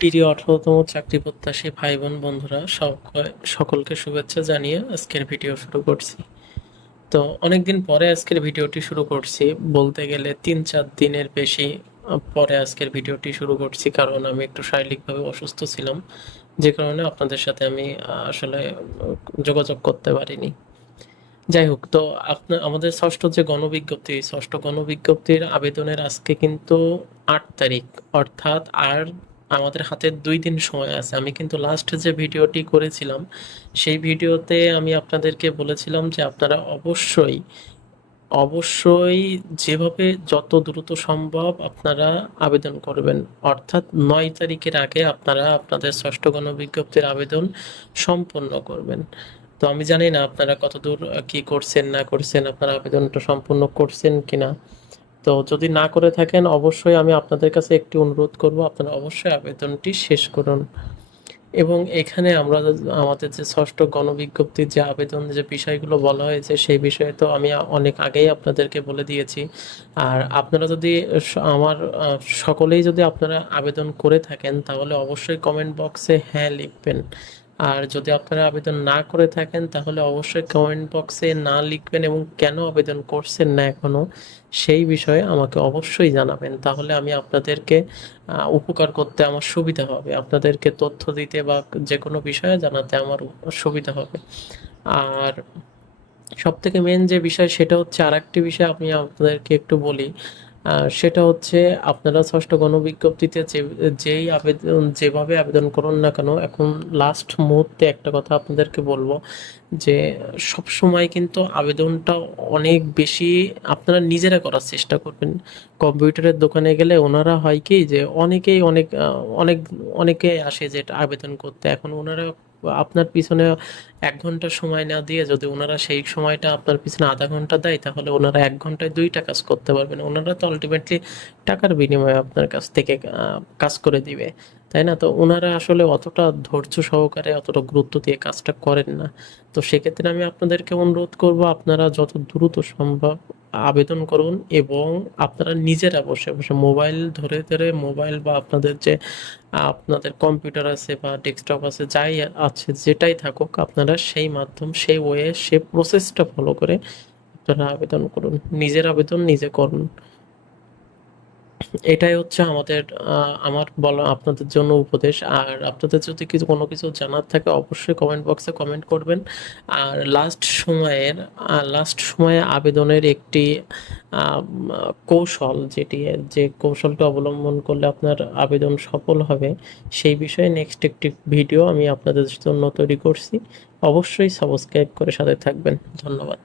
প্রিয় 18তম চাকরি প্রত্যাশী ভাই বোন বন্ধুরা সকলকে শুভেচ্ছা জানিয়ে আজকের ভিডিও শুরু করছি। তো অনেকদিন পরে আজকের ভিডিওটি শুরু করছি, বলতে গেলে 3-4 দিনের বেশি পরে আজকের ভিডিওটি শুরু করছি, কারণ আমি একটু শারীরিকভাবে অসুস্থ ছিলাম, যে কারণে আপনাদের সাথে আমি আসলে যোগাযোগ করতে পারিনি। যাই হোক, তো আপনার আমাদের ষষ্ঠ গণবিজ্ঞপ্তির আবেদনের আজকে কিন্তু 8 তারিখ, অর্থাৎ আর আমাদের হাতে 2 দিন সময় আছে। আমি কিন্তু লাস্ট যে ভিডিওটি করেছিলাম সেই ভিডিওতে আমি আপনাদেরকে বলেছিলাম যে আপনারা অবশ্যই অবশ্যই যেভাবে যত দ্রুত সম্ভব আপনারা আবেদন করবেন, অর্থাৎ 9 তারিখের আগে আপনারা আপনাদের ষষ্ঠ গণবিজ্ঞপ্তির আবেদন সম্পন্ন করবেন। তো আমি জানি না আপনারা কতদূর কি করছেন না করছেন, আপনারা আবেদনটা সম্পূর্ণ করছেন কিনা। তো যদি না করে থাকেন, অবশ্যই আমি আপনাদের কাছে একটি অনুরোধ করব, আপনারা অবশ্যই আবেদনটি শেষ করুন। এবং এখানে আমরা আমাদের যে ষষ্ঠ গণবিজ্ঞপ্তির যে আবেদন যে বিষয়গুলো বলা হয়েছে সেই বিষয়ে তো আমি অনেক আগেই আপনাদেরকে বলে দিয়েছি। আর আপনারা যদি আমার সকলেই যদি আপনারা আবেদন করে থাকেন তাহলে অবশ্যই কমেন্ট বক্সে হ্যাঁ লিখবেন। আর যদি আপনারা আবেদন না করে থাকেন তাহলে অবশ্যই কমেন্ট বক্সে না লিখবেন এবং কেন আবেদন করছেন না এখনো সেই বিষয়ে আমাকে অবশ্যই জানাবেন। তাহলে আমি আপনাদেরকে উপকার করতে আমার সুবিধা হবে, আপনাদেরকে তথ্য দিতে বা যে কোনো বিষয়ে জানাতে আমার সুবিধা হবে। আর সবথেকে মেন যে বিষয় সেটা হচ্ছে, আরেকটি বিষয় আমি আপনাদেরকে একটু বলি। সেটা হচ্ছে, আপনারা ষষ্ঠ গণবিজ্ঞপ্তিতে যেই আবেদন যেভাবে আবেদন করুন না কেন, এখন লাস্ট মুহূর্তে একটা কথা আপনাদেরকে বলবো যে সবসময় কিন্তু আবেদনটা অনেক বেশি আপনারা নিজেরা করার চেষ্টা করবেন। কম্পিউটারের দোকানে গেলে ওনারা হয় কি যে অনেকেই অনেক অনেকে আসে যে আবেদন করতে, এখন ওনারা আপনার পিছনে 1 ঘন্টা সময় না দিয়ে যদি ওনারা সেই সময়টা আপনার পিছনে আধা ঘন্টা দেয়, তাহলে ওনারা 1 ঘন্টায় 2টা কাজ করতে পারবেন। ওনারা তো আলটিমেটলি টাকার বিনিময়ে আপনার কাছ থেকে কাজ করে দিবে, তাই না? তো ওনারা আসলে অতটা ধৈর্য সহকারে অতটা গুরুত্ব দিয়ে কাজটা করেন না। তো সেক্ষেত্রে আমি আপনাদেরকে অনুরোধ করব, আপনারা যত দ্রুত সম্ভব আবেদন করুন এবং আপনারা নিজেরা বসে বসে মোবাইল ধরে ধরে মোবাইল বা আপনাদের যে আপনাদের কম্পিউটার আছে বা ডেস্কটপ আছে, যাই আছে যেটাই থাকুক, আপনারা সেই মাধ্যম সেই ওয়ে সে প্রসেসটা ফলো করে আপনারা আবেদন করুন। নিজের আবেদন নিজে করুন। এটাই হচ্ছে আমার বলা আপনাদের জন্য উপদেশ। আর আপনাদের যদি কোনো কিছু জানার থাকে অবশ্যই কমেন্ট বক্সে কমেন্ট করবেন। আর লাস্ট সময়ে আবেদনের একটি কৌশল, যে কৌশলটা অবলম্বন করলে আপনার আবেদন সফল হবে, সেই বিষয়ে নেক্সট একটি ভিডিও আমি আপনাদের জন্য তৈরি করছি। অবশ্যই সাবস্ক্রাইব করে সাথে থাকবেন। ধন্যবাদ।